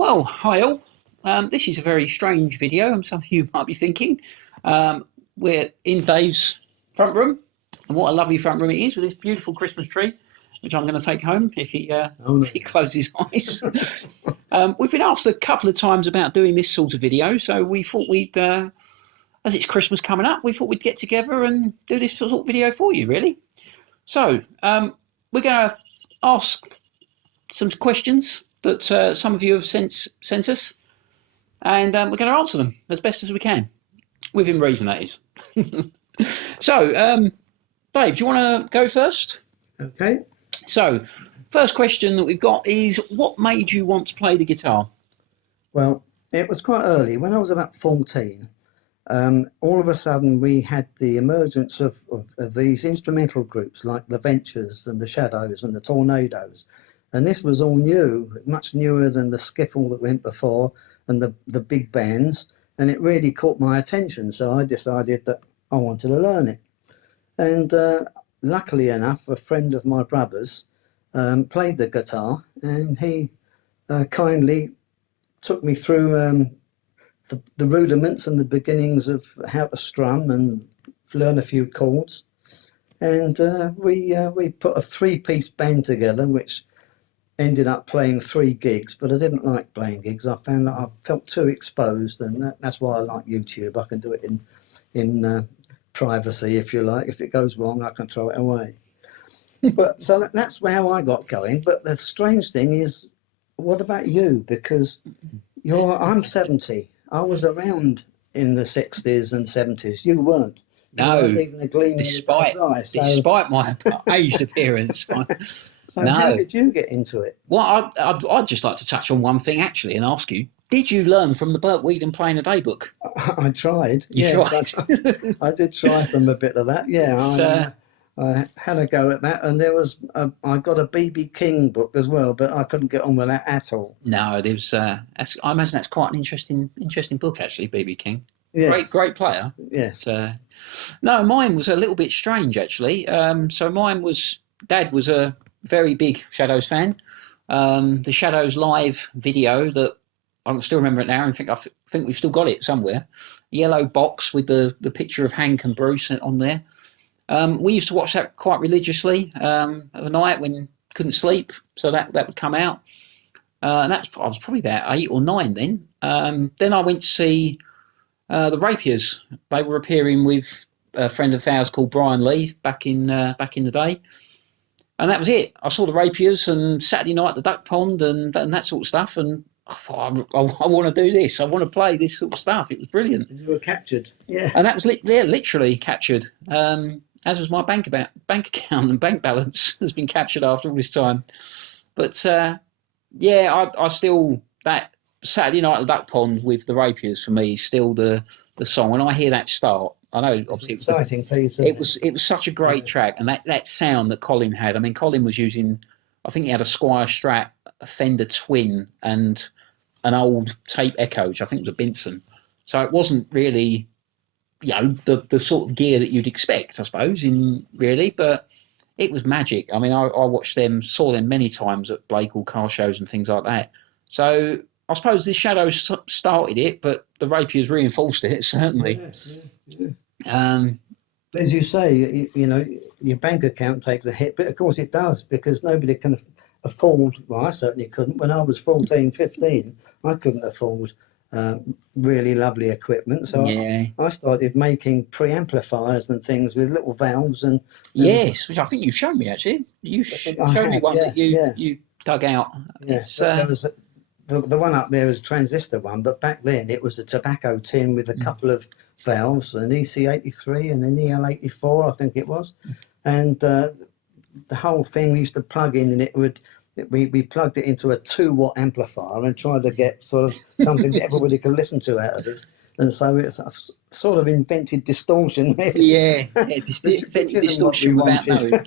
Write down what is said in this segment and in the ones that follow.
Well, hi all. This is a very strange video, and some of you might be thinking. We're in Dave's front room, and what a lovely front room it is with this beautiful Christmas tree, which I'm going to take home if he closes his eyes. We've been asked a couple of times about doing this sort of video, so we thought we'd, as it's Christmas coming up, we thought we'd get together and do this sort of video for you, really. So we're going to ask some questions that some of you have sent us, and we're going to answer them as best as we can, within reason, that is. So, Dave, do you want to go first? Okay. So, first question that we've got is, what made you want to play the guitar? Well, it was quite early. When I was about 14, all of a sudden we had the emergence of these instrumental groups like the Ventures and the Shadows and the Tornadoes. And this was all new, much newer than the skiffle that went before and the big bands. And it really caught my attention. So I decided that I wanted to learn it. And luckily enough, a friend of my brother's played the guitar, and he kindly took me through the rudiments and the beginnings of how to strum and learn a few chords. And we put a three-piece band together, which ended up playing 3 gigs, but I didn't like playing gigs. I found that I felt too exposed, and that's why I like YouTube. I can do it in privacy, if you like. If it goes wrong, I can throw it away. But so that's how I got going. But the strange thing is, what about you? Because I'm 70. I was around in the 60s and 70s. You weren't. No, you weren't even a gleam despite my aged appearance. So how did you get into it? Well, I'd just like to touch on one thing actually and ask you, did you learn from the Burt Weedon Playing a Day book? I tried. Tried? I did try from a bit of that, yeah. I had a go at that, and I got a B.B. King book as well, but I couldn't get on with that at all. No, there's. I imagine that's quite an interesting book actually, B.B. King. Yes. Great player. Yes. No, mine was a little bit strange actually. So mine was, Dad was a very big Shadows fan. The Shadows live video that I can still remember it now, and I think we've still got it somewhere. Yellow box with the picture of Hank and Bruce on there. We used to watch that quite religiously at the night when couldn't sleep, so that would come out. And I was probably about 8 or 9 then. Then I went to see the Rapiers. They were appearing with a friend of ours called Brian Lee back in the day. And that was it. I saw the Rapiers and Saturday night at the Duck Pond and that sort of stuff. And I thought, I want to do this. I want to play this sort of stuff. It was brilliant. You were captured. Yeah. And that was literally captured. As was my bank account and bank balance has been captured after all this time. But I still, that Saturday night at the Duck Pond with the Rapiers for me is still the song. When I hear that start, I know obviously exciting piece. It was such a great track, and that sound that Colin had. I mean, Colin was using, I think he had a Squire Strat, a Fender Twin, and an old tape echo, which I think was a Binson. So it wasn't really, the sort of gear that you'd expect, I suppose, but it was magic. I mean, I watched them, saw them many times at Blakehall car shows and things like that. So I suppose the Shadows started it, but the Rapiers reinforced it, certainly. Yeah. As you say, your bank account takes a hit, but of course it does, because nobody can afford, well, I certainly couldn't. When I was 14, 15, I couldn't afford really lovely equipment. So I started making preamplifiers and things with little valves. And yes, which I think you've shown me, actually. You showed me one that you dug out. Yeah, there was the one up there is a transistor one, but back then it was a tobacco tin with a couple of valves, an EC83 and an EL84, I think it was. And the whole thing used to plug in, and we plugged it into a 2-watt amplifier and tried to get sort of something that everybody could listen to out of this. And so it's sort of invented distortion. Yeah, invented distortion without knowing.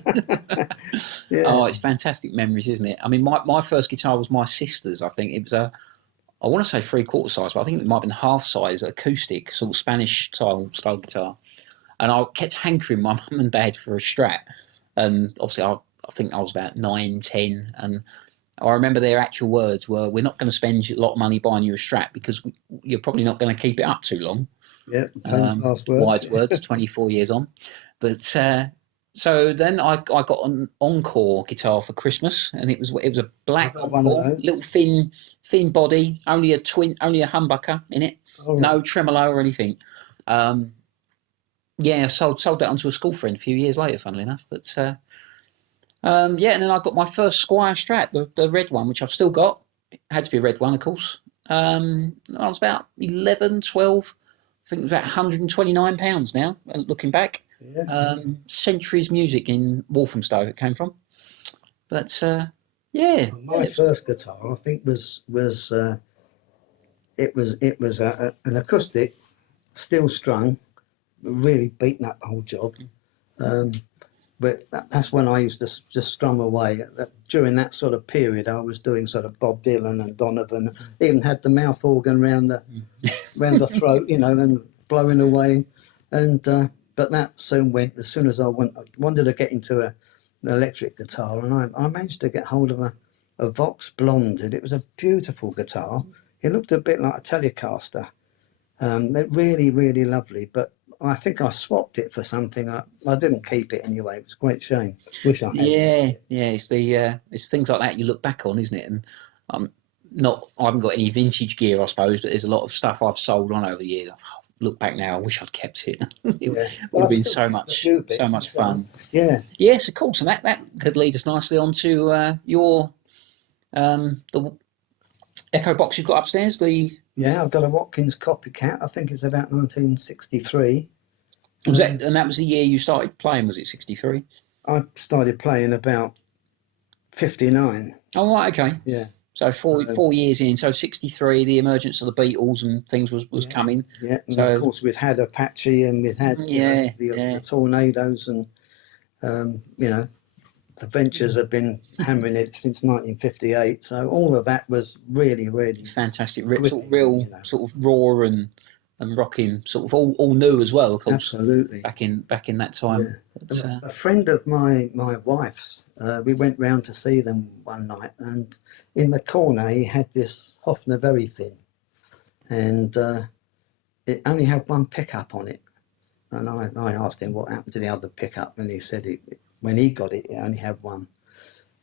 Yeah. Oh, it's fantastic memories, isn't it? I mean, my first guitar was my sister's. I think it was I want to say 3/4 size, but I think it might have been half size, acoustic, sort of Spanish style guitar. And I kept hankering my mum and dad for a Strat. And obviously I think I was about 9, 10, and I remember their actual words were, "We're not going to spend a lot of money buying you a Strat because you're probably not going to keep it up too long." Yeah, famous last words. Wise words, 24 years on. But so then I got an Encore guitar for Christmas, and it was a black I've got one of Encore, those. little thin body, only a humbucker in it, All right. no tremolo or anything. Yeah, sold that onto a school friend a few years later, funnily enough. But yeah, and then I got my first Squire Strat, the red one, which I've still got. It had to be a red one, of course. I was about 11, 12. I think it was about £129 now, looking back. Yeah. Centuries Music in Walthamstow it came from. But yeah. My first guitar, I think, was an acoustic, steel strung, really beaten up the whole job. But that's when I used to just strum away. During that sort of period, I was doing sort of Bob Dylan and Donovan. Even had the mouth organ round the throat, you know, and blowing away. And but that soon went. As soon as I wanted to get into an electric guitar, and I managed to get hold of a Vox Blonde, and it was a beautiful guitar. It looked a bit like a Telecaster. Really, really lovely. But I think I swapped it for something. I didn't keep it anyway. It was a great shame. Wish I had. Yeah. It's things like that you look back on, isn't it? And I haven't got any vintage gear, I suppose, but there's a lot of stuff I've sold on over the years. I've look back now, I wish I'd kept it. It would have been so much fun. Yeah. Yes, of course, and that could lead us nicely on to your the Echo box you've got upstairs. I've got a Watkins copycat. I think it's about 1963. Was that, and that was the year you started playing? Was it 63? I started playing about 59. Oh right, okay. Yeah. So 4 years in, so 63, the emergence of the Beatles and things was coming. Yeah, and so, of course we'd had Apache and we'd had the Tornadoes, and the Ventures have been hammering it since 1958. So all of that was really, really fantastic. Sort of raw and rocking, sort of all new as well, of course. Absolutely. Back in that time. Yeah. A friend of my wife's, we went round to see them one night, and in the corner he had this Hofner very thin, and it only had one pickup on it. And I asked him what happened to the other pickup, and he said when he got it, it only had one.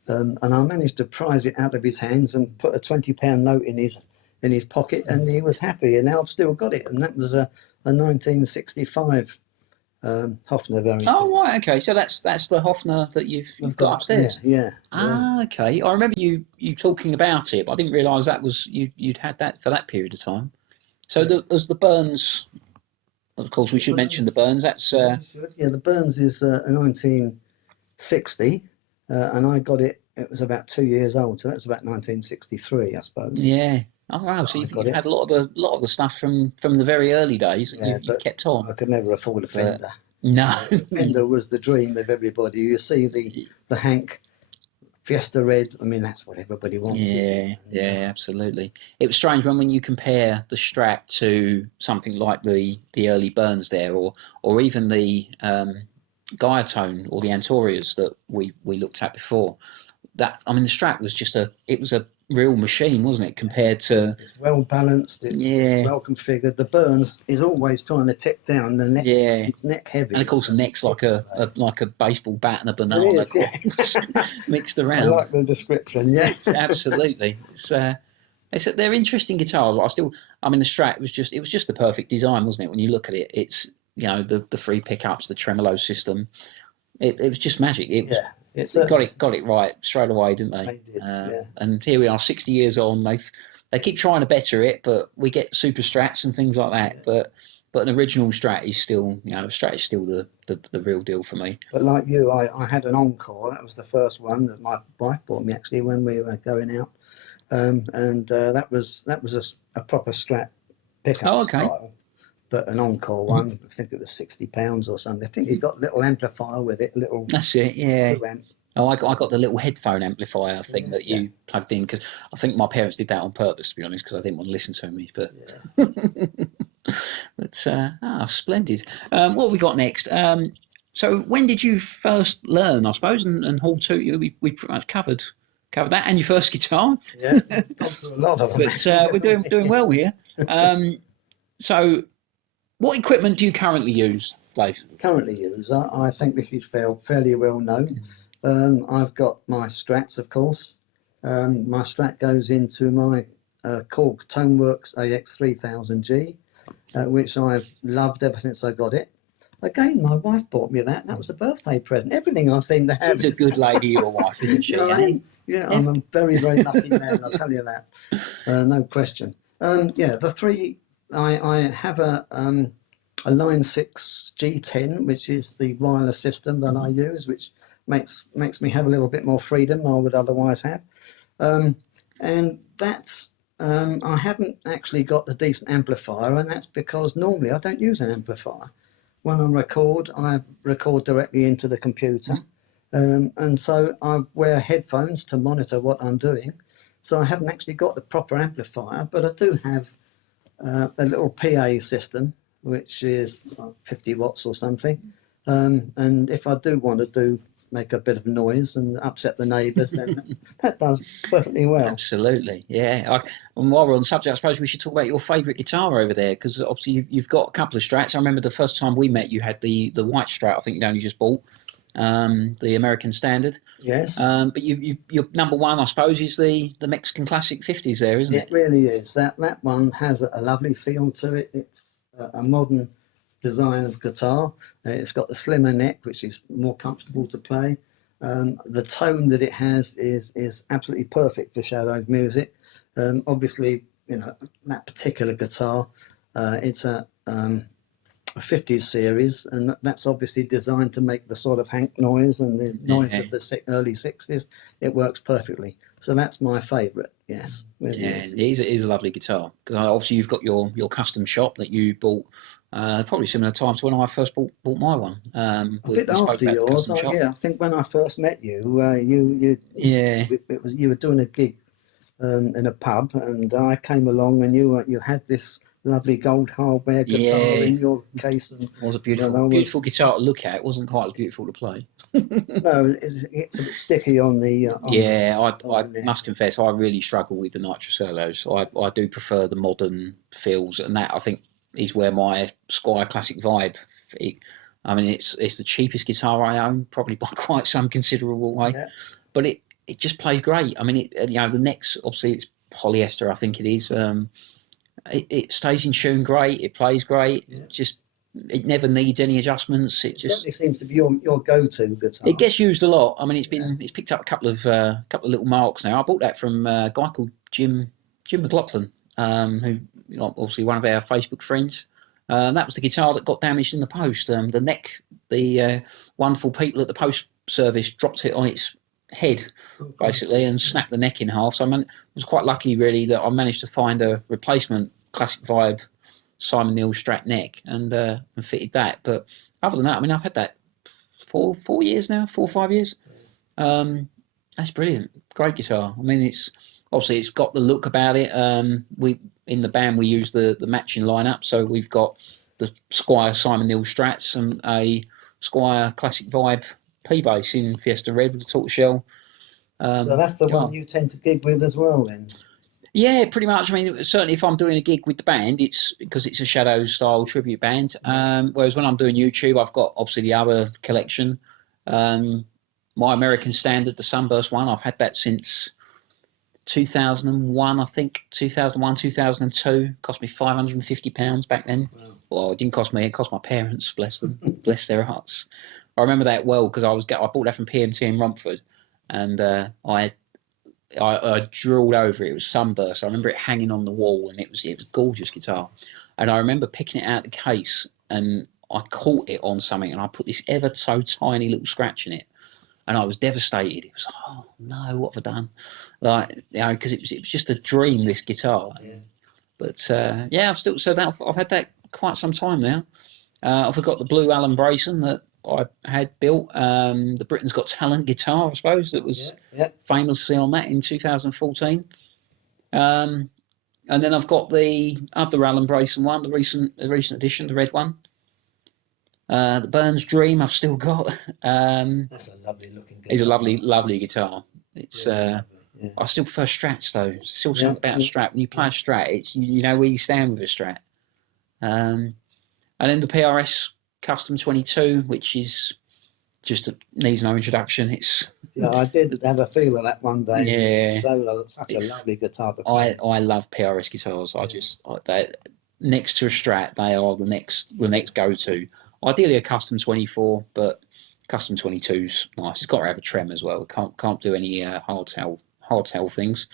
And I managed to prise it out of his hands and put a £20 note in his pocket, and he was happy. And now I've still got it, and that was a 1965 Hofner very thin. Oh right, okay. So that's the Hofner that you've got upstairs. Yeah. Okay. I remember you talking about it, but I didn't realise that was you'd had that for that period of time. So there's the Burns. Of course, we should mention the Burns. That's the Burns is a 1960, and I got it. It was about 2 years old, so that's about 1963, I suppose. Yeah. Oh wow! So you've had a lot of the stuff from the very early days that you've kept on. I could never afford a Fender. No, Fender was the dream of everybody. You see the Hank Fiesta Red. I mean, that's what everybody wants. Yeah, absolutely. It was strange when you compare the Strat to something like the early Burns there, or even the Guiatone or the Antorias that we looked at before. The Strat was it was a real machine, wasn't it? Compared to, it's well balanced. It's well configured. The Burns is always trying to tip down the neck. Yeah, it's neck heavy, and of course the neck's like a baseball bat and a banana mixed around. I like the description. Yes, absolutely. They're interesting guitars. The Strat was just the perfect design, wasn't it? When you look at it, it's the free pickups, the tremolo system. It was just magic. Got it right straight away, didn't they? They did, And here we are, 60 years on. They keep trying to better it, but we get super Strats and things like that. Yeah. But an original Strat is still, Strat is still the real deal for me. But like you, I had an Encore. That was the first one that my wife bought me actually when we were going out, and that was a proper Strat pickup style. But an Encore one, I think it was £60 or something. I think you got a little amplifier with it, That's it, yeah. 2 amp. Oh, I got the little headphone amplifier thing that you plugged in, because I think my parents did that on purpose, to be honest, because I didn't want to listen to me. But but splendid. What have we got next? So when did you first learn, I suppose, and haul toot? We pretty much covered covered that and your first guitar. Yeah, gone through a lot of them. But we're doing well here. So, what equipment do you currently use, Dave? Currently use, I think this is fairly well known. I've got my Strats, of course. My Strat goes into my Korg Toneworks AX3000G, which I've loved ever since I got it. Again, my wife bought me that. That was a birthday present. Everything I seem to have. She's a good lady, your wife, isn't she? You know what I mean? Yeah, I'm a very, very lucky man, I'll tell you that. No question. Yeah, the three, I have a Line 6 G10, which is the wireless system that I use, which makes me have a little bit more freedom I would otherwise have. And that's, I haven't actually got a decent amplifier, and that's because normally I don't use an amplifier. When I record directly into the computer. And so I wear headphones to monitor what I'm doing. So I haven't actually got the proper amplifier, but I do have a little PA system, which is 50 watts or something. And if I do want to make a bit of noise and upset the neighbours, then that does perfectly well. Absolutely, yeah. And while we're on the subject, I suppose we should talk about your favourite guitar over there, because obviously you've got a couple of Strats. I remember the first time we met, you had the white Strat. I think you'd only just bought the American Standard. Yes. But your number one, I suppose, is the Mexican Classic 50s there, isn't it? It really is. That one has a lovely feel to it. It's a modern design of guitar. It's got the slimmer neck, which is more comfortable to play. The tone that it has is absolutely perfect for shadowed music. Obviously, you know, that particular guitar, it's a 50s series, and that's obviously designed to make the sort of Hank noise and the noise of the early 60s. It works perfectly. So that's my favourite. Yes. Really it is a lovely guitar. Obviously, you've got your custom shop that you bought probably similar time to when I first bought my one. A bit after yours. Yeah, I think when I first met you, you were doing a gig in a pub, and I came along, and you had this lovely gold hardware guitar in your case. And it was a beautiful guitar to look at. It wasn't quite as beautiful to play. No, it's a bit sticky on the. I must confess, I really struggle with the Nitrocellos. I do prefer the modern feels, and that I think is where my Squier Classic Vibe. I mean, it's the cheapest guitar I own, probably by quite some considerable way, but it just plays great. I mean, the neck's obviously it's polyester, I think it is. It stays in tune great. It plays great. It never needs any adjustments. It just certainly seems to be your go-to guitar. It gets used a lot. I mean, it's picked up a couple of little marks now. I bought that from a guy called Jim McLaughlin, who obviously one of our Facebook friends. That was the guitar that got damaged in the post. The neck, the wonderful people at the post service dropped it on its head, basically, and snapped the neck in half. So I was quite lucky, really, that I managed to find a replacement Classic Vibe Simon Neil Strat neck and fitted that. But other than that, I mean, I've had that 4 years now, 4 or 5 years. That's brilliant. Great guitar. I mean, it's got the look about it. We in the band we use the matching lineup, so we've got the Squier Simon Neil Strats and a Squier Classic Vibe P bass in Fiesta Red with a tortoiseshell. So that's the one you tend to gig with as well, then. Yeah, pretty much. I mean, certainly if I'm doing a gig with the band, it's because it's a Shadows style tribute band. Whereas when I'm doing YouTube, I've got obviously the other collection. My American Standard, the Sunburst one, I've had that since 2001, I think. 2001, 2002. Cost me £550 back then. Wow. Well, it didn't cost me, it cost my parents, bless them, bless their hearts. I remember that well because I bought that from PMT in Romford, and I drilled over it. It was Sunburst. I remember it hanging on the wall, and it was a gorgeous guitar. And I remember picking it out of the case, and I caught it on something, and I put this ever so tiny little scratch in it, and I was devastated. It was oh no, what have I done? Like, you know, because it was just a dream, this guitar. Yeah. But I've had that quite some time now. I forgot the blue Alan Brayson that I had built, the Britain's Got Talent guitar, I suppose, that was famously on that in 2014. And then I've got the other Alan Brayson one, the recent edition, the red one. The Burns Dream I've still got. That's a lovely looking guitar. It's a lovely guitar. It's Yeah. I still prefer Strats though. Still Yeah. something about a Strat. When you play a Strat, it's, you know where you stand with a Strat. And then the PRS Custom 22, which is just needs no introduction. It's Yeah, I did have a feel of that one day. yeah, It's such a lovely guitar to play. I love PRS guitars. Next to a Strat, they are the next go to. Ideally a Custom 24, but Custom 22's nice. It's got to have a trem as well. Can't do any hardtail things.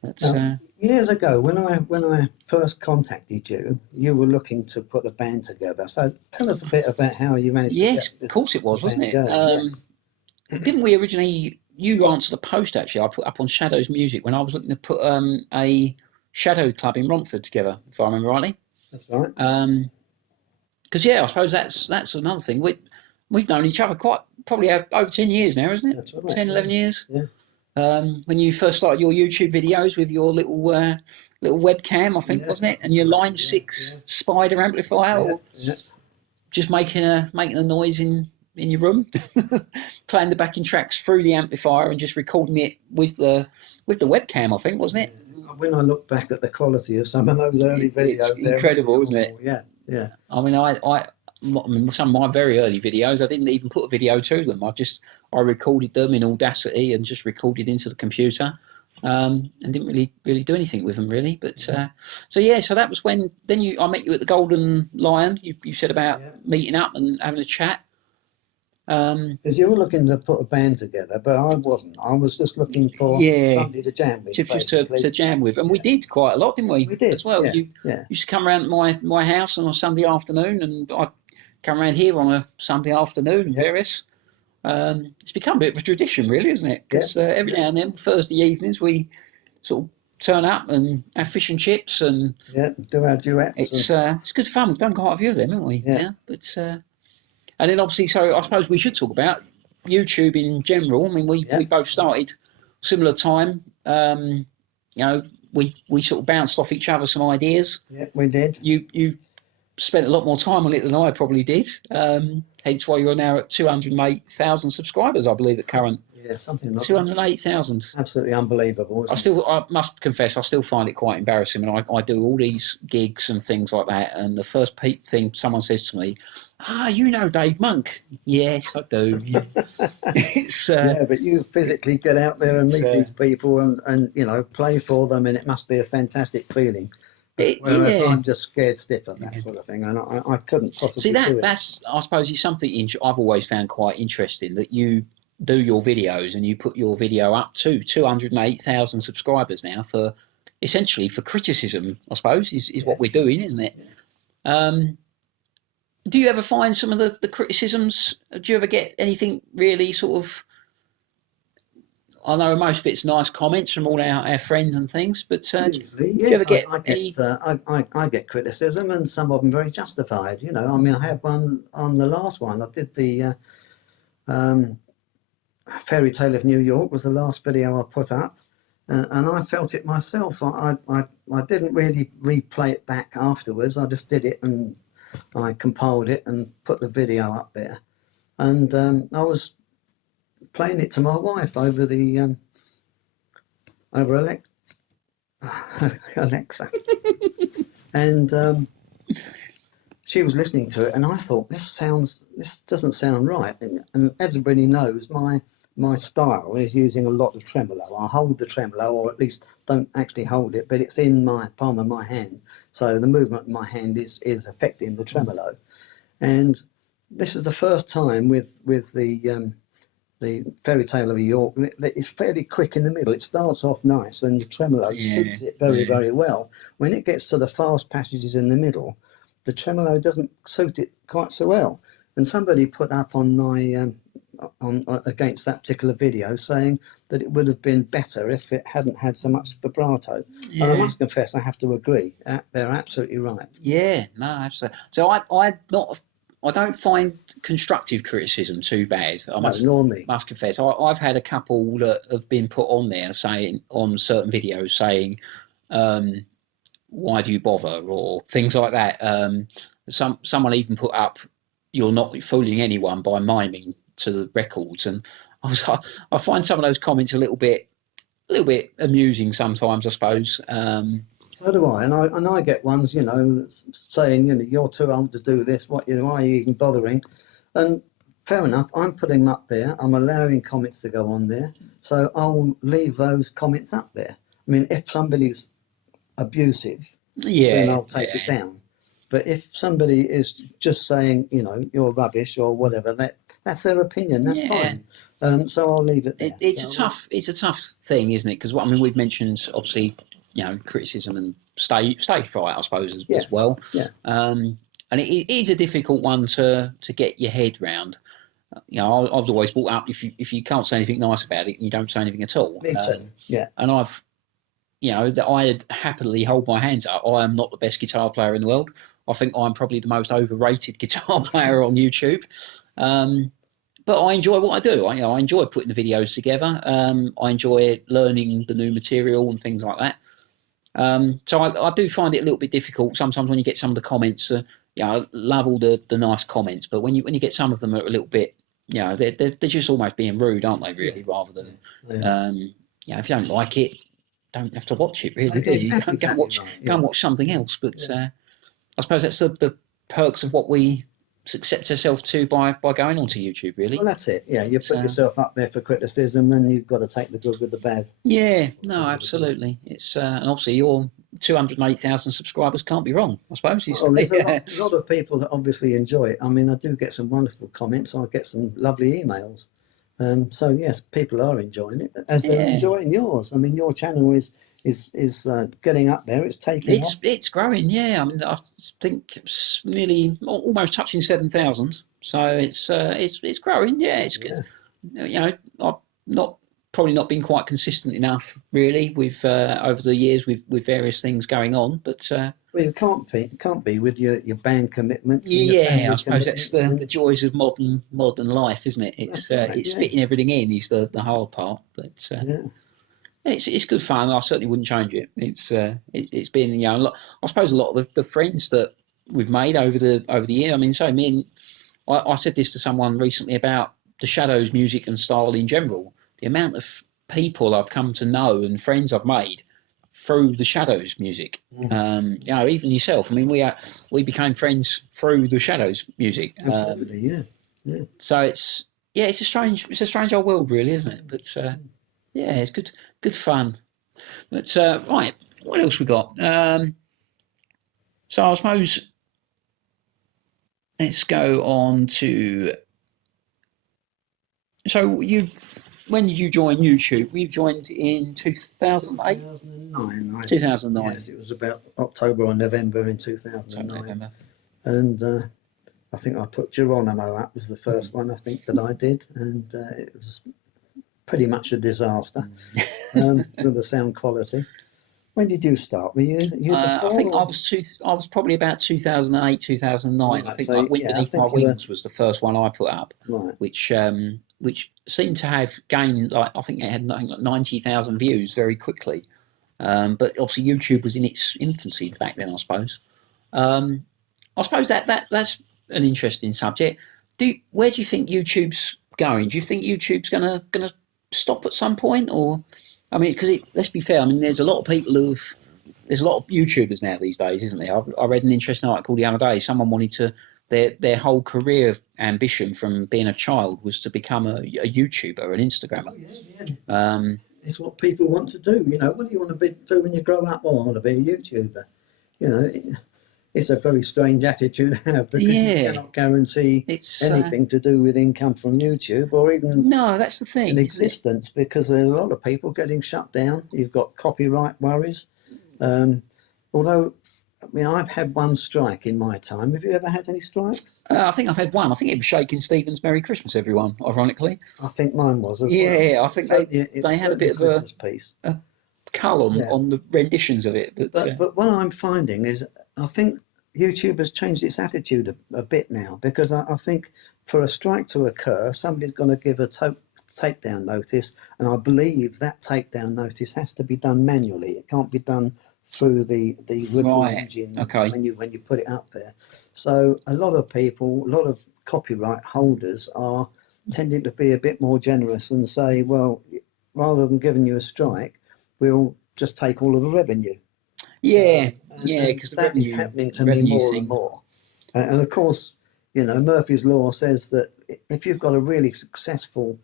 But Now, years ago, when I first contacted you, you were looking to put a band together. So tell us a bit about how you managed to yes, get this of course it was, wasn't band it? going. Didn't we originally? You answered the post actually. I put up on Shadows Music when I was looking to put a Shadow club in Romford together, if I remember rightly. That's right. Because yeah, I suppose that's another thing. We've known each other quite probably over 10 years now, isn't it? That's right. 10, 11 years. Yeah. When you first started your YouTube videos with your little webcam, I think, wasn't it? And your Line 6 Spider amplifier, just making a noise in your room, playing the backing tracks through the amplifier and just recording it with the webcam, I think, wasn't it? When I look back at the quality of some of those early videos, it's incredible, really isn't it? Yeah, yeah. I mean, some of my very early videos, I didn't even put a video to them. I recorded them in Audacity and just recorded into the computer, and didn't really do anything with them really. But so that was when I met you at the Golden Lion. You said about meeting up and having a chat. Because you were looking to put a band together, but I wasn't. I was just looking for somebody to jam with. Just to jam with. And we did quite a lot, didn't we? We did. As well. You used to come around my house on a Sunday afternoon, and I'd come around here on a Sunday afternoon, various. It's become a bit of a tradition, really, isn't it? Because every now and then, Thursday evenings, we sort of turn up and have fish and chips and do our duets. It's good fun. We've done quite a few of them, haven't we? Yeah. But and then obviously, so I suppose we should talk about YouTube in general. I mean, we both started similar time. You know, we sort of bounced off each other some ideas. Yeah, we did. You spent a lot more time on it than I probably did. Hence why you're now at 208,000 subscribers, I believe, at current. Yeah, something like 208,000. Absolutely unbelievable. I must confess, I still find it quite embarrassing when I do all these gigs and things like that, and the first thing someone says to me, you know Dave Monk. Yes, I do. It's, but you physically get out there and meet these people and you know, play for them, and it must be a fantastic feeling. Whereas I'm just scared stiff of that sort of thing, and I couldn't possibly do it. That's, I suppose, is something I've always found quite interesting, that you do your videos and you put your video up to 208,000 subscribers now for essentially for criticism, I suppose, is what we're doing, isn't it? Do you ever find some of the criticisms, do you ever get anything really sort of, I know most of it's nice comments from all our friends and things, but do you ever get any? I get criticism, and some of them very justified. You know, I mean, I had one on the last one. I did the Fairy Tale of New York was the last video I put up, and I felt it myself. I didn't really replay it back afterwards. I just did it and I compiled it and put the video up there, and I was playing it to my wife over the Alexa, and she was listening to it, and I thought, this doesn't sound right. And everybody knows my style is using a lot of tremolo. I hold the tremolo, or at least don't actually hold it, but it's in my palm of my hand, so the movement of my hand is affecting the tremolo. And this is the first time with the Fairy Tale of New York, it's fairly quick in the middle. It starts off nice, and the tremolo suits it very, very well. When it gets to the fast passages in the middle, the tremolo doesn't suit it quite so well. And somebody put up on my against that particular video saying that it would have been better if it hadn't had so much vibrato. And I must confess, I have to agree. They're absolutely right. Yeah, no, absolutely. So I don't find constructive criticism too bad. I must confess. I've had a couple that have been put on there saying, on certain videos, saying, why do you bother, or things like that. Someone even put up, you're not fooling anyone by miming to the records, and I find some of those comments a little bit a little bit amusing sometimes, I suppose. So do I, and I get ones, you know, that's saying, you know, you're too old to do this. What, you know, why are you even bothering? And fair enough, I'm putting them up there. I'm allowing comments to go on there, so I'll leave those comments up there. I mean, if somebody's abusive, then Yeah, I'll take it yeah. down. But if somebody is just saying, you know, you're rubbish or whatever, that's their opinion. That's Yeah. fine. So I'll leave it there. So, It's a tough thing, isn't it? Because what I mean, we've mentioned obviously, you know, criticism and stage fright, I suppose, yeah, as well. yeah, And it is a difficult one to get your head round. You know, I was always brought up if you can't say anything nice about it, you don't say anything at all. me too. Yeah, And I've, you know, that I'd happily hold my hands up. I am not the best guitar player in the world. I think I'm probably the most overrated guitar player on YouTube. Um, but I enjoy what I do. You know, I enjoy putting the videos together. I enjoy learning the new material and things like that. So I do find it a little bit difficult sometimes when you get some of the comments. You know, I love all the nice comments, but when you get some of them that are a little bit, you know, they're just almost being rude, aren't they? Really, rather than, yeah. you know, if you don't like it, don't have to watch it. Really, do you? That's Go and exactly watch right. go and Yeah, watch something else. But yeah. I suppose that's the perks of what we subject ourselves to by going onto YouTube. Well, Really. that's it. Yeah, you But, put yourself up there for criticism, and you've got to take the good with the bad. yeah, no, absolutely. It's and obviously your 208,000 subscribers can't be wrong. I suppose Well, there's a lot of people that obviously enjoy it. I mean, I do get some wonderful comments. I get some lovely emails. So yes, people are enjoying it as they're yeah. enjoying yours. I mean, your channel is getting up there. It's taking off. It's growing. Yeah, I mean, I think it's nearly almost touching 7,000. So it's growing. Yeah, it's good. Yeah. You know, I've not probably not been quite consistent enough really with over the years with various things going on, but. Well, you can't be with your band commitments and your Yeah, I family suppose that's commitments, the and joys of modern life, isn't it? that's right. It's Yeah, fitting everything in is the hard part, but yeah. it's good fun. I certainly wouldn't change it. It's been, you know, I suppose a lot of the friends that we've made over the year. I mean, so me and I said this to someone recently about the Shadows music and style in general. The amount of people I've come to know and friends I've made through the Shadows music. Mm, You know, even yourself. I mean, we became friends through the Shadows music. absolutely. Yeah, yeah. So it's a strange old world, really, isn't it? But yeah, it's good fun. But right, what else we got? So I suppose let's go on to. So you, when did you join YouTube? We joined in 2008, 2009. 2009. Yes, it was about October or November in So 2009, November. and I think I put Geronimo up was the first one I think that I did, and it was pretty much a disaster with the sound quality. When did you start? Were you I before? think Or? I was probably about 2008, 2009. I Right, think so like Wind yeah, I Beneath My think you were Wings was the first one I put up, right. which seemed to have gained like I think it had like 90,000 views very quickly. But obviously YouTube was in its infancy back then, I suppose. Um, I suppose that's an interesting subject. Where do you think YouTube's going? Do you think YouTube's gonna stop at some point, or I mean, because let's be fair. I mean, there's a lot of YouTubers now these days, isn't there? I read an interesting article the other day. Someone wanted to their whole career ambition from being a child was to become a YouTuber, an Oh, Instagrammer. yeah, yeah. Um, It's what people want to do. You know, what do you want to do when you grow up? Oh, I want to be a YouTuber. You know, it's a very strange attitude to have because you yeah, cannot guarantee it's anything to do with income from YouTube or even no, that's the an thing, isn't it? existence because there are a lot of people getting shut down. You've got copyright worries. Although, I mean, I've had one strike in my time. Have you ever had any strikes? I think I've had one. I think it was Shaking Stevens' "Merry Christmas, Everyone." Ironically, I think mine was as well. yeah, I think It's they had a certainly a bit of Christmas piece. a cull Yeah. on the renditions of it, but But what I'm finding is, I think YouTube has changed its attitude a bit now because I think for a strike to occur, somebody's going to give a takedown notice, and I believe that takedown notice has to be done manually. It can't be done through the review right, engine okay, when you put it up there. So a lot of people, a lot of copyright holders are tending to be a bit more generous and say, well, rather than giving you a strike, we'll just take all of the revenue. Yeah, And, yeah, and because that is happening to me revenue more thing. and more. And of course, you know, Murphy's Law says that if you've got a really successful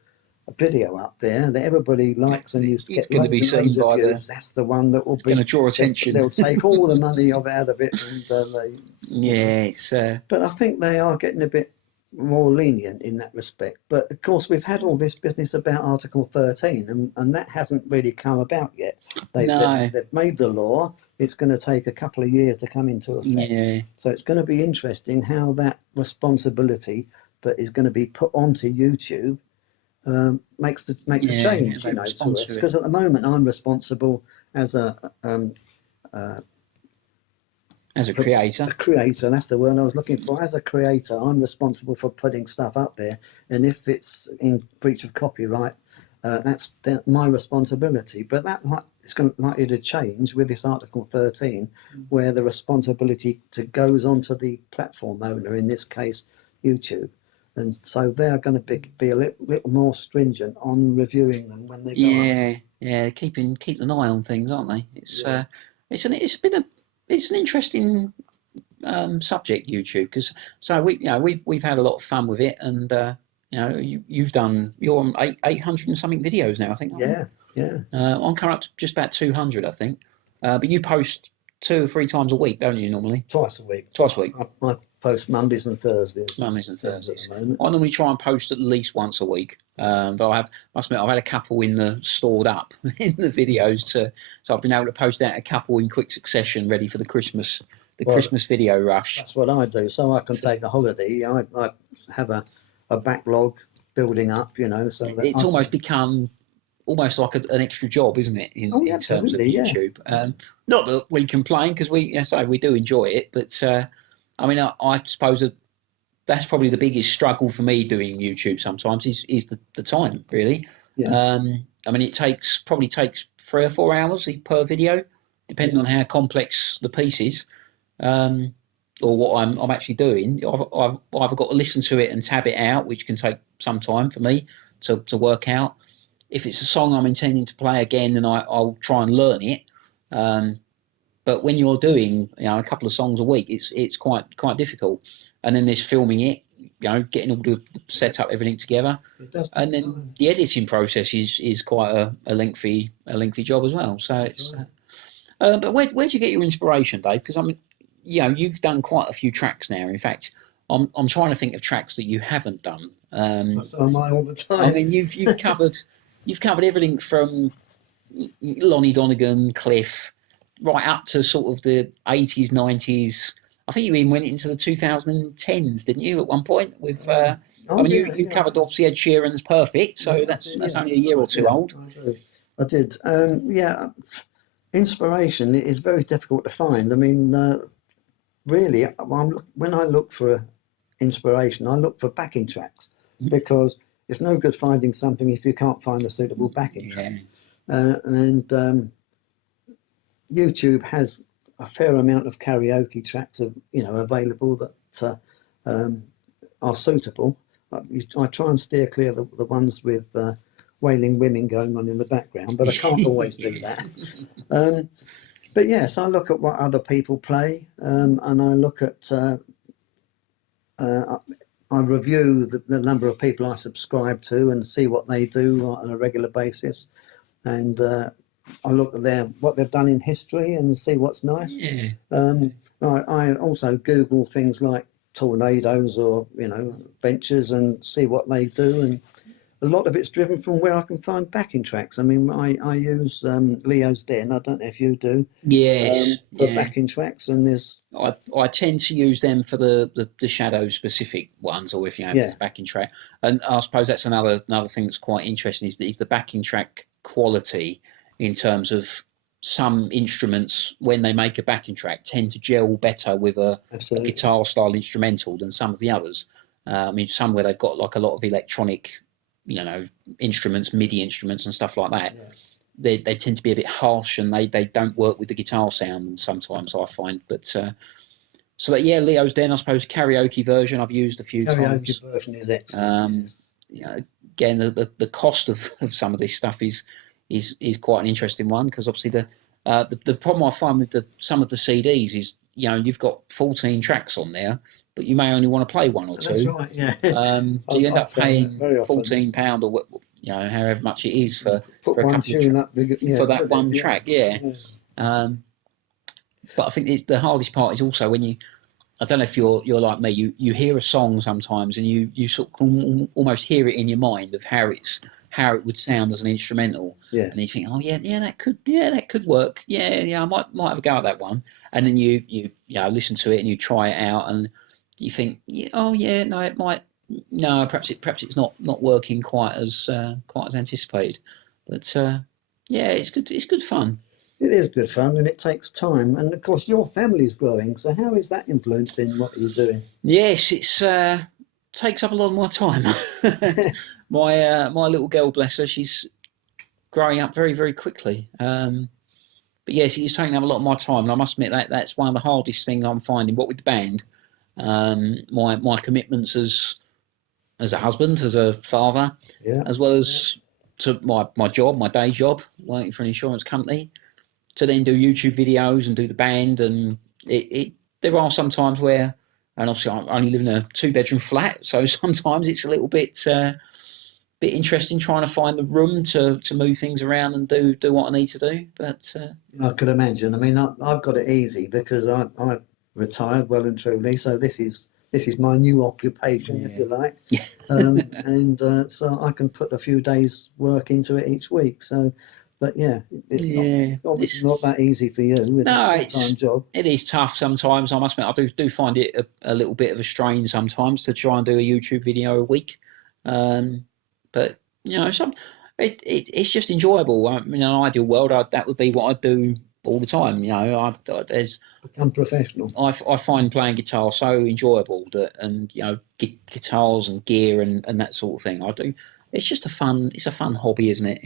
video up there that everybody likes and you It's get going to be loads and loads seen of by views, that's the one that will going to be. draw attention. They'll take all the money out of it, and you know. Yeah, it's But I think they are getting a bit more lenient in that respect. But of course, we've had all this business about Article 13, and that hasn't really come about yet. no, They've made the law. It's going to take a couple of years to come into effect. yeah, So it's going to be interesting how that responsibility that is going to be put onto YouTube makes a yeah, change, they you know, respond to us. to it. Because at the moment, I'm responsible as As a creator. a creator. That's the word I was looking for. As a creator, I'm responsible for putting stuff up there, and if it's in breach of copyright, that's my responsibility. But it's likely to change with this Article 13, where the responsibility goes onto the platform owner, in this case, YouTube. And so they're going to be a little more stringent on reviewing them when they go up. Yeah, keeping an eye on things, aren't they? Yeah. It's an interesting subject, YouTube, because we've had a lot of fun with it, and you're on 800 and something videos now, I think. Aren't you? Yeah. I'm coming up to just about 200, I think. But you post 2 or 3 times a week, don't you, normally? Twice a week. Twice a week. I post Mondays and Thursdays. Mondays and At the Thursdays. moment. I normally try and post at least once a week. But must admit, I've had a couple stored up in the videos, so I've been able to post out a couple in quick succession, ready for the Christmas video rush. That's what I do, so I can take a holiday. I have a backlog building up, you know. So that It's almost become almost like an extra job, isn't it? In terms of YouTube. Yeah. Not that we complain, because we do enjoy it, but I mean, I suppose that's probably the biggest struggle for me doing YouTube sometimes is the time, really. Yeah. I mean, it probably takes 3 or 4 hours per video, depending on how complex the piece is, or what I'm actually doing. I've either got to listen to it and tab it out, which can take some time for me to work out. If it's a song I'm intending to play again, then I'll try and learn it. But when you're doing a couple of songs a week, it's quite difficult. And then there's filming it, getting all the set up, everything together, and then time. The editing process is quite a lengthy job as well. So it's. But where do you get your inspiration, Dave? Because I mean, you've done quite a few tracks now. In fact, I'm trying to think of tracks that you haven't done. So am I all the time. I mean, you've covered everything from Lonnie Donegan, Cliff, right up to sort of the 80s, 90s. I think you even went into the 2010s, didn't you, at one point? With you covered obviously Ed Sheeran's "Perfect," so that's only a year or two old. I did. Inspiration is very difficult to find. I mean, really, when I look for inspiration, I look for backing tracks, because it's no good finding something if you can't find a suitable backing track. And YouTube has a fair amount of karaoke tracks available that are suitable. I try and steer clear the ones with wailing women going on in the background, but I can't always do that. But yes, I look at what other people play, and I look at I review the number of people I subscribe to and see what they do on a regular basis, and I look at what they've done in history and see what's nice. Yeah. I also Google things like tornadoes or ventures and see what they do, and a lot of it's driven from where I can find backing tracks. I mean, I use Leo's Den. I don't know if you do. Yes. For backing tracks, and there's. I tend to use them for the shadow specific ones, or if you have a backing track. And I suppose that's another thing that's quite interesting is the backing track quality, in terms of some instruments, when they make a backing track, tend to gel better with a guitar style instrumental than some of the others. I mean, some where they've got like a lot of electronic, instruments, MIDI instruments and stuff like that. Yeah. They tend to be a bit harsh, and they don't work with the guitar sound, and sometimes I find. But Leo's Den, I suppose, karaoke version I've used a few times. Karaoke version is excellent. Again, the cost of some of this stuff is is quite an interesting one, because obviously the problem I find with some of the CDs is, you've got 14 tracks on there, but you may only want to play one or That's two. right. Yeah. So you end I up find that paying very often. £14 or however much it is for Put a one couple of tune up for that with one it, track. Yeah. But I think the hardest part is also when I don't know if you're like me, you hear a song sometimes and you sort of almost hear it in your mind of how it would sound as an instrumental. Yeah. And you think, oh yeah, that could work. Yeah, I might have a go at that one. And then you listen to it and you try it out and you think, oh yeah, no, it might, no, perhaps it's not working quite as anticipated. But yeah, it's good fun. It is good fun, and it takes time. And of course, your family's growing. So how is that influencing what you're doing? Yes, it's takes up a lot of my time. My little girl, bless her, she's growing up very, very quickly. But yes, it's taking up a lot of my time, and I must admit that's one of the hardest things I'm finding. What with the band, my commitments as a husband, as a father, as well as to my job, my day job, working for an insurance company, to then do YouTube videos and do the band, and there are some times where, and obviously I only live in a 2-bedroom flat, so sometimes it's a little bit interesting trying to find the room to move things around and do what I need to do. But I could imagine. I mean, I've got it easy because I retired well and truly, so this is my new occupation, if you like. And so I can put a few days work into it each week. So, but yeah, it's obviously not that easy for you with a full-time job. It is tough sometimes. I must admit, I do find it a little bit of a strain sometimes to try and do a YouTube video a week. But it's just enjoyable. I mean, in an ideal world, that would be what I'd do all the time. There's become professional. I find playing guitar so enjoyable and guitars and gear and that sort of thing. I do. It's just a fun hobby, isn't it?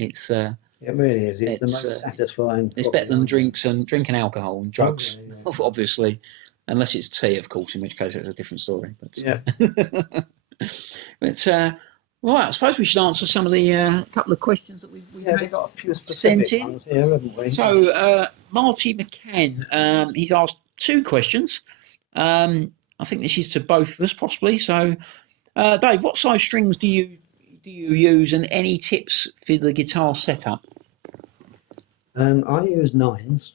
It really is. It's the most satisfying. It's better than drinking alcohol and drugs, obviously, unless it's tea, of course, in which case it's a different story. But yeah. But right, I suppose we should answer some of the couple of questions that we've we've got a few specific ones here, haven't we? So Marty McCann, he's asked 2 questions. I think this is to both of us, possibly. So, Dave, what size strings do you use, and any tips for the guitar setup? I use 9s.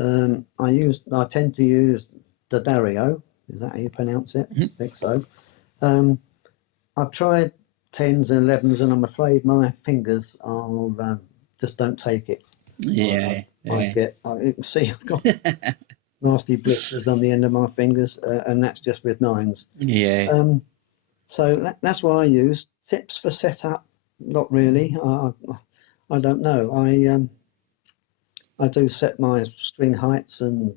I tend to use the Dario. Is that how you pronounce it? I think so. I've tried 10s and 11s, and I'm afraid my fingers are just don't take it. You can see I've got nasty blisters on the end of my fingers, and that's just with 9s. Yeah. So that's what I use. Tips for setup? Not really. I don't know. I do set my string heights and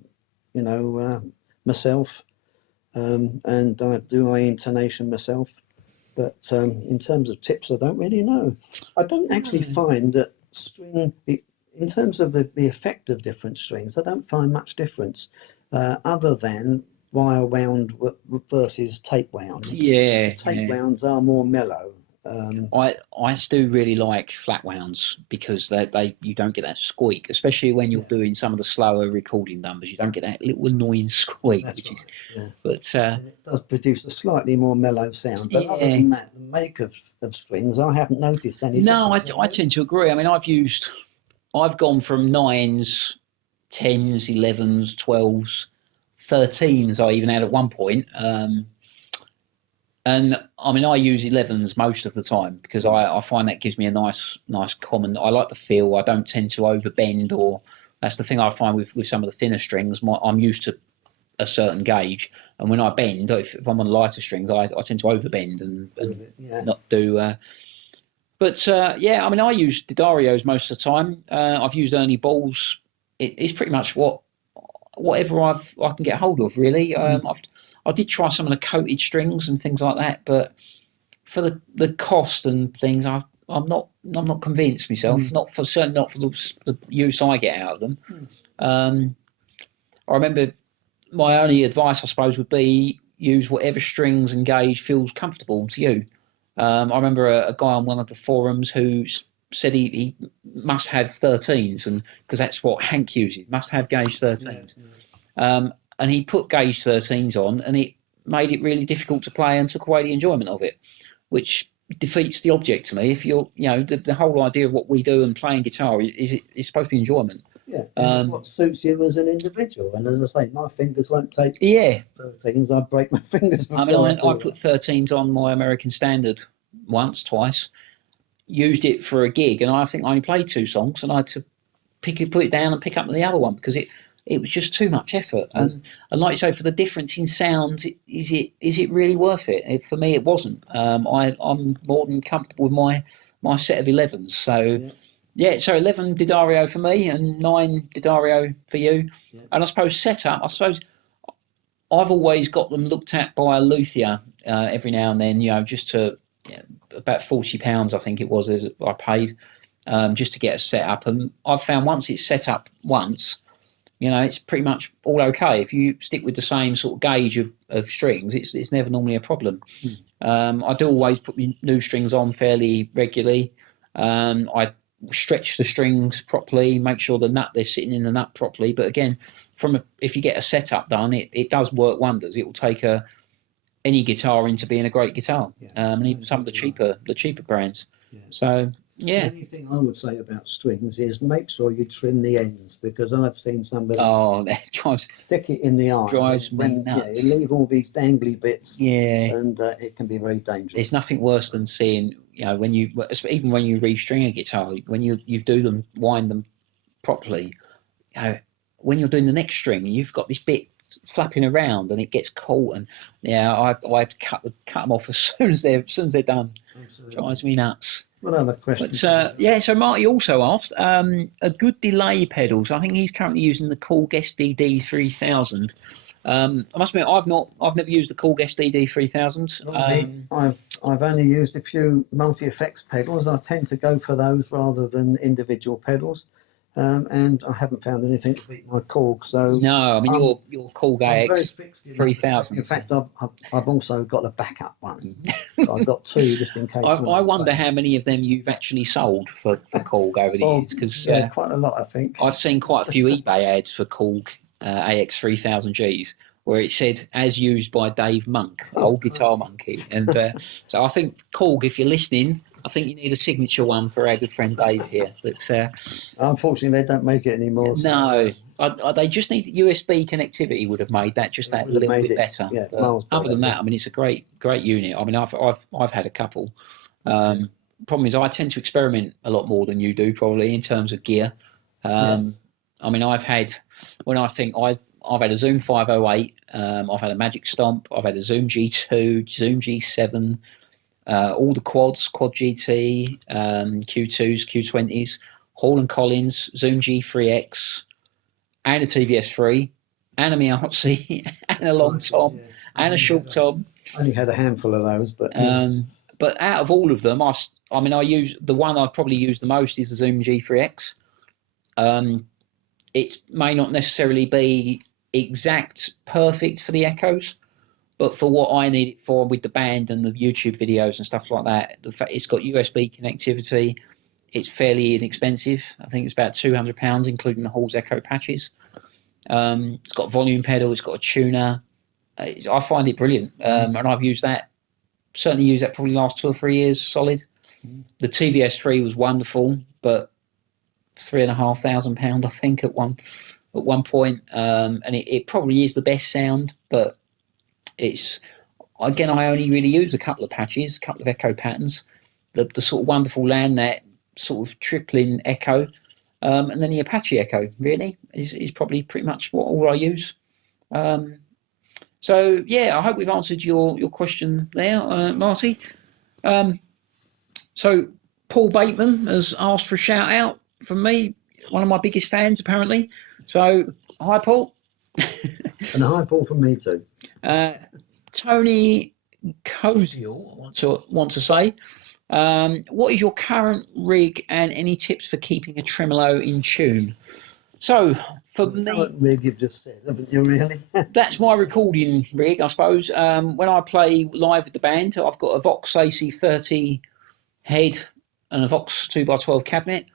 myself, and I do my intonation myself. But in terms of tips, I don't really know. I don't actually find that in terms of the effect of different strings, I don't find much difference, other than wire wound versus tape wound. Yeah, tape wounds are more mellow. I still really like flat wounds because you don't get that squeak, especially when you're doing some of the slower recording numbers. You don't get that little annoying squeak. But it does produce a slightly more mellow sound. But other than that, the make of strings, I haven't noticed any. No, I tend to agree. I mean, I've gone from 9s, 10s, 11s, 12s, 13s. I even had at one point. And I mean, I use 11s most of the time because I find that gives me a nice common. I like the feel. I don't tend to overbend, or that's the thing I find with some of the thinner strings. I'm used to a certain gauge, and when I bend, if I'm on lighter strings, I tend to overbend and not do. But I mean, I use Didarios most of the time. I've used Ernie Balls. It's pretty much whatever I can get hold of, really. I did try some of the coated strings and things like that, but for the cost and things, I'm not convinced myself. Not for the use I get out of them. I remember my only advice, I suppose, would be use whatever strings and gauge feels comfortable to you. I remember a guy on one of the forums who said he must have 13s, and because that's what Hank uses, must have gauge 13s. And he put gauge 13s on, and it made it really difficult to play and took away the enjoyment of it, which defeats the object to me. If you're, the whole idea of what we do and playing guitar is supposed to be enjoyment. Yeah, and it's what suits you as an individual. And as I say, my fingers won't take 13s. I break my fingers before I put 13s on my American Standard once, twice. Used it for a gig, and I think I only played 2 songs, and I had to put it down and pick up the other one because it was just too much effort. And like you say, for the difference in sound, is it really worth it? For me, it wasn't. I'm more than comfortable with my set of 11s. So so 11 D'Addario for me and 9 D'Addario for you. Yeah. And I suppose setup, I've always got them looked at by a luthier every now and then, just to about £40 I think it was as I paid just to get a set up. And I've found once it's set up once, it's pretty much all okay. If you stick with the same sort of gauge of strings, it's never normally a problem. I do always put my new strings on fairly regularly. I stretch the strings properly, make sure they're sitting in the nut properly. But again, if you get a setup done, it does work wonders. It will take any guitar into being a great guitar, and even some of the cheaper brands. So the only thing I would say about strings is make sure you trim the ends, because I've seen somebody stick it in the eye. Drives me nuts. You leave all these dangly bits, and it can be very dangerous. There's nothing worse than seeing, even when you restring a guitar, when you wind them properly, when you're doing the next string, you've got this bit flapping around and it gets caught, and I'd cut them off as soon as they're done. Absolutely. Drives me nuts. What other questions? But so Marty also asked a good delay pedals. I think he's currently using the Korg SDD 3000. I must admit, I've never used the Korg SDD 3000. I've only used a few multi-effects pedals. I tend to go for those rather than individual pedals. And I haven't found anything to beat my Korg. So no, I mean your Korg AX 3000. In fact, I've also got a backup one. So I've got 2 just in case. I wonder how many of them you've actually sold for Korg over the years, because quite a lot, I think. I've seen quite a few eBay ads for Korg AX 3000Gs where it said as used by Dave Monk, OldGuitarMonkey, and so I think Korg, if you're listening, I think you need a signature one for our good friend Dave here. But unfortunately, they don't make it anymore. So. No, they just need USB connectivity. Would have made that that little bit better. Yeah, other than that, I mean, it's a great unit. I mean, I've had a couple. Problem is, I tend to experiment a lot more than you do, probably, in terms of gear. I mean, I've had a Zoom 508. I've had a Magic Stomp. I've had a Zoom G2, Zoom G7. All the Quad GT, Q2s, Q20s, Hall & Collins, Zoom G3X, and a TVS3, and a Miazzi, and a long tom, and a short tom. I only had a handful of those, but but out of all of them, I use the one I've probably used the most is the Zoom G3X. It may not necessarily be exact perfect for the echoes, but for what I need it for with the band and the YouTube videos and stuff like that, the fact it's got USB connectivity, it's fairly inexpensive. I think it's about £200, including the Hall's Echo patches. It's got a volume pedal, it's got a tuner. I find it brilliant, and I've certainly used that probably the last 2 or 3 years solid. The TVS3 was wonderful, but £3,500 I think at one point, and it probably is the best sound, but it's, again, I only really use a couple of patches, a couple of echo patterns, the sort of wonderful Landnet sort of tripling echo, and then the Apache echo really is probably pretty much all I use. So yeah, I hope we've answered your question there, Marty. So Paul Bateman has asked for a shout out from me, one of my biggest fans apparently. So hi Paul. And hi Paul from me too. Tony Koziel wants to say, what is your current rig and any tips for keeping a tremolo in tune? So for me, rig you've just said, haven't you really? That's my recording rig, I suppose. When I play live with the band, I've got a Vox AC30 head and a Vox 2x12 cabinet,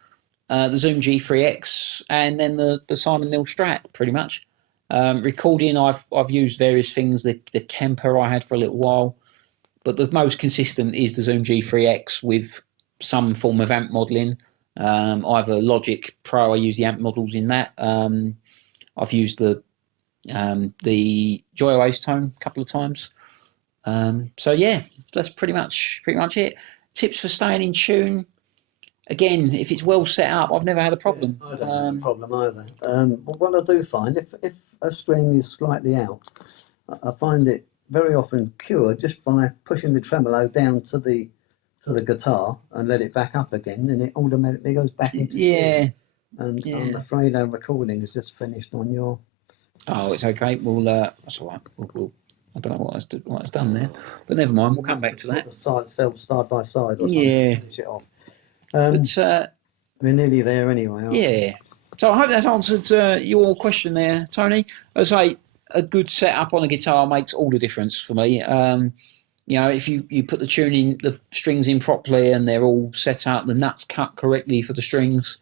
the Zoom G3X, and then the Simon Nil Strat, pretty much. Recording, I've used various things. The Kemper I had for a little while, but the most consistent is the Zoom G3X with some form of amp modeling. Either Logic Pro, I use the amp models in that. I've used the Joy Oasis Tone a couple of times. So yeah, that's pretty much it. Tips for staying in tune. Again, if it's well set up, I've never had a problem. Yeah, I don't have a problem either. But what I do find, if a string is slightly out, I find it very often cured just by pushing the tremolo down to the guitar and let it back up again, and it automatically goes back into tune. And I'm afraid our recording is just finished on your. Oh, it's okay. That's all right. I don't know what it's done there, but never mind. We'll come back to that. Side by side or something. Yeah. Finish it off. But we're nearly there anyway. Yeah. So I hope that's answered your question there, Tony. As I say, a good setup on a guitar makes all the difference for me. You know, if you put the strings in properly and they're all set out, the nuts cut correctly for the strings.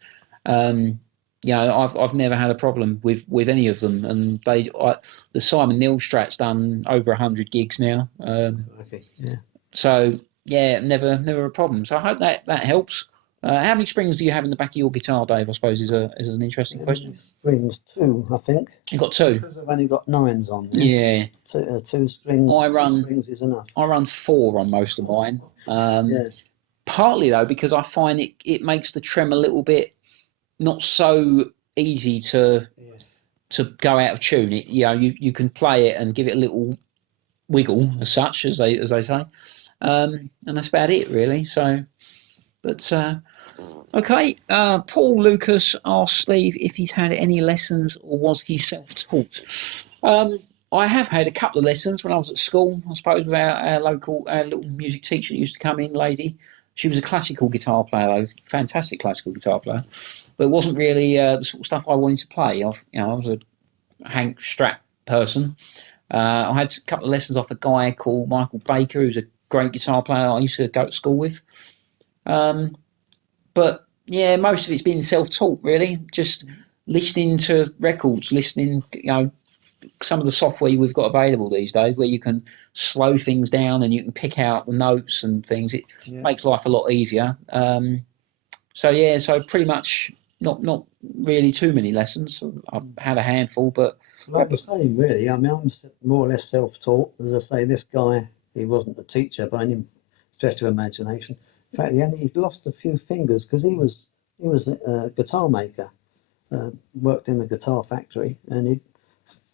You know, I've never had a problem with any of them, and the Simon Nil Strat's done over 100 gigs now. Okay, yeah. So yeah, never a problem. So I hope that helps. How many springs do you have in the back of your guitar, Dave? I suppose is an interesting question. Springs, 2, I think. You got 2 because I've only got 9s on there. Yeah, 2 strings. Two strings is enough. I run 4 on most of mine. Partly though because I find it makes the trem a little bit not so easy to go out of tune. You can play it and give it a little wiggle as such as they say, and that's about it really. So, but okay. Paul Lucas asked Steve if he's had any lessons or was he self-taught. I have had a couple of lessons when I was at school. I suppose with our little music teacher that used to come in, lady. She was a classical guitar player, though, fantastic classical guitar player. But it wasn't really the sort of stuff I wanted to play. I was a Hank Strat person. I had a couple of lessons off a guy called Michael Baker, who's a great guitar player I used to go to school with. But yeah, most of it's been self-taught, really. Just listening to records, listening, some of the software we've got available these days where you can slow things down and you can pick out the notes and things. It makes life a lot easier. So pretty much not really too many lessons. I've had a handful, but like the same really. I mean, I'm more or less self-taught. As I say, this guy, he wasn't a teacher by any stretch of imagination. In fact, he'd lost a few fingers because he was a guitar maker, worked in a guitar factory, and he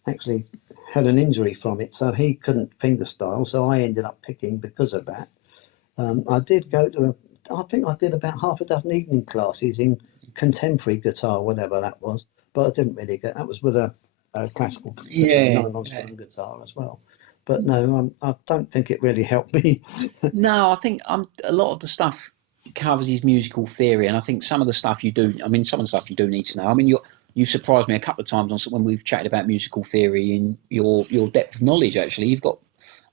actually had an injury from it, so he couldn't fingerstyle. So I ended up picking because of that. I did go to I think I did about half a dozen evening classes in contemporary guitar, whatever that was, but I didn't really get. That was with a classical nylon string guitar as well. But no, I don't think it really helped me. No, I think a lot of the stuff covers his musical theory, and I think some of the stuff you do. I mean, some of the stuff you do need to know. I mean, you surprised me a couple of times when we've chatted about musical theory and your depth of knowledge. Actually, you've got.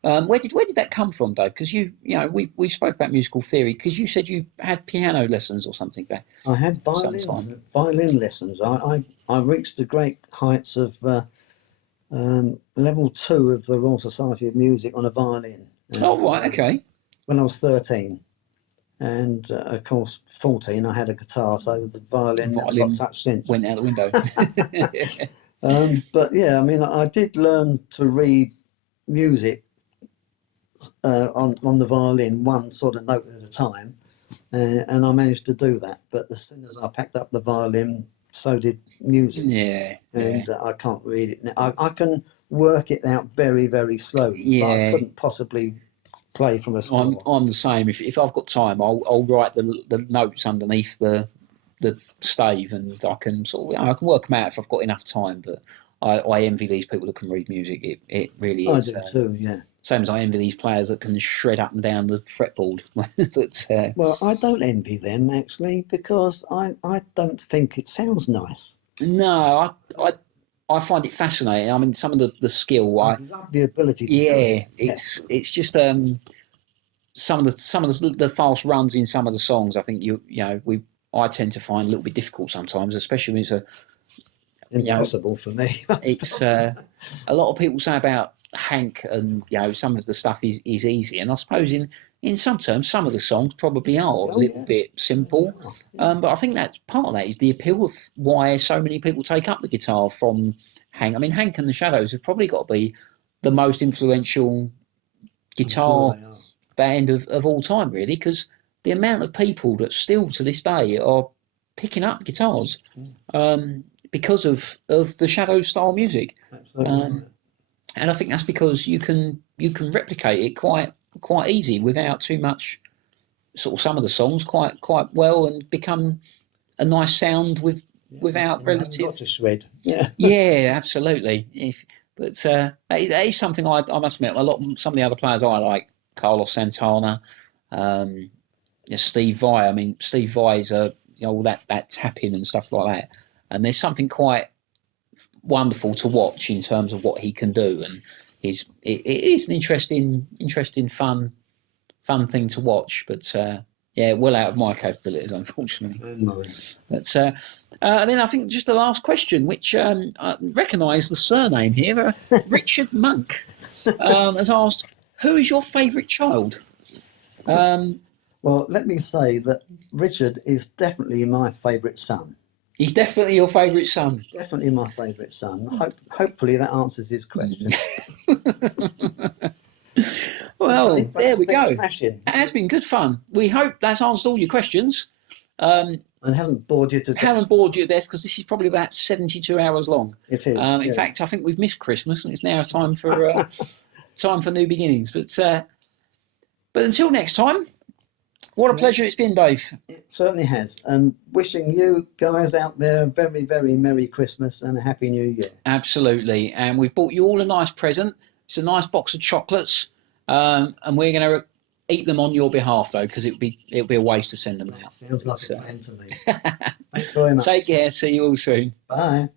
Where did that come from, Dave? Because we spoke about musical theory because you said you had piano lessons or something back. I had violin lessons. I reached the great heights of level 2 of the Royal Society of Music on a violin. Oh right, okay. When I was 13, and of course 14, I had a guitar, so the violin never got touched since. Went out the window. But yeah, I mean, I did learn to read music on the violin, one sort of note at a time, and I managed to do that. But as soon as I packed up the violin, so did music. And I can't read it now. I can work it out very, very slowly. But I couldn't possibly play from a score. I'm the same. If I've got time, I'll write the notes underneath the stave, and I can I can work them out if I've got enough time. But I envy these people that can read music. It really is. I do too. Yeah. Same as I envy these players that can shred up and down the fretboard. But well, I don't envy them actually because I don't think it sounds nice. No, I find it fascinating. I mean, some of the skill. I love the ability to do it. It's just the fast runs in some of the songs. I think I tend to find a little bit difficult sometimes, especially when it's Impossible for me. it's a lot of people say about Hank, and some of the stuff is easy, and I suppose in some terms some of the songs probably are a little bit simple, but I think that's part of that is the appeal of why so many people take up the guitar from Hank. I mean, Hank and the Shadows have probably got to be the most influential guitar band of all time, really, because the amount of people that still to this day are picking up guitars because of the Shadows style music. Absolutely. And I think that's because you can replicate it quite easy without too much. Sort of some of the songs quite well and become a nice sound without relative. Got to shred. Yeah. Yeah, absolutely. But that is something I must admit. Some of the other players I like, Carlos Santana, Steve Vai. I mean, Steve Vai is all that tapping and stuff like that. And there's something quite wonderful to watch in terms of what he can do, and it is an interesting, fun thing to watch. But well out of my capabilities, unfortunately. But and then I think just the last question, which I recognise the surname here, Richard Monk, has asked, "Who is your favourite child?" Well, let me say that Richard is definitely my favourite son. He's definitely your favourite son. Definitely my favourite son. Hopefully that answers his question. Well, there we go. Smashing. It has been good fun. We hope that's answered all your questions. And hasn't bored you to death. Haven't bored you to death, because this is probably about 72 hours long. It is. In fact, I think we've missed Christmas, and it's now time for new beginnings. But until next time, what a pleasure it's been, Dave. It certainly has. And wishing you guys out there a very, very Merry Christmas and a Happy New Year. Absolutely. And we've bought you all a nice present. It's a nice box of chocolates. And we're going to eat them on your behalf, though, because it'll be a waste to send them out. Sounds like a plan to me. Thanks very much. Take care. See you all soon. Bye.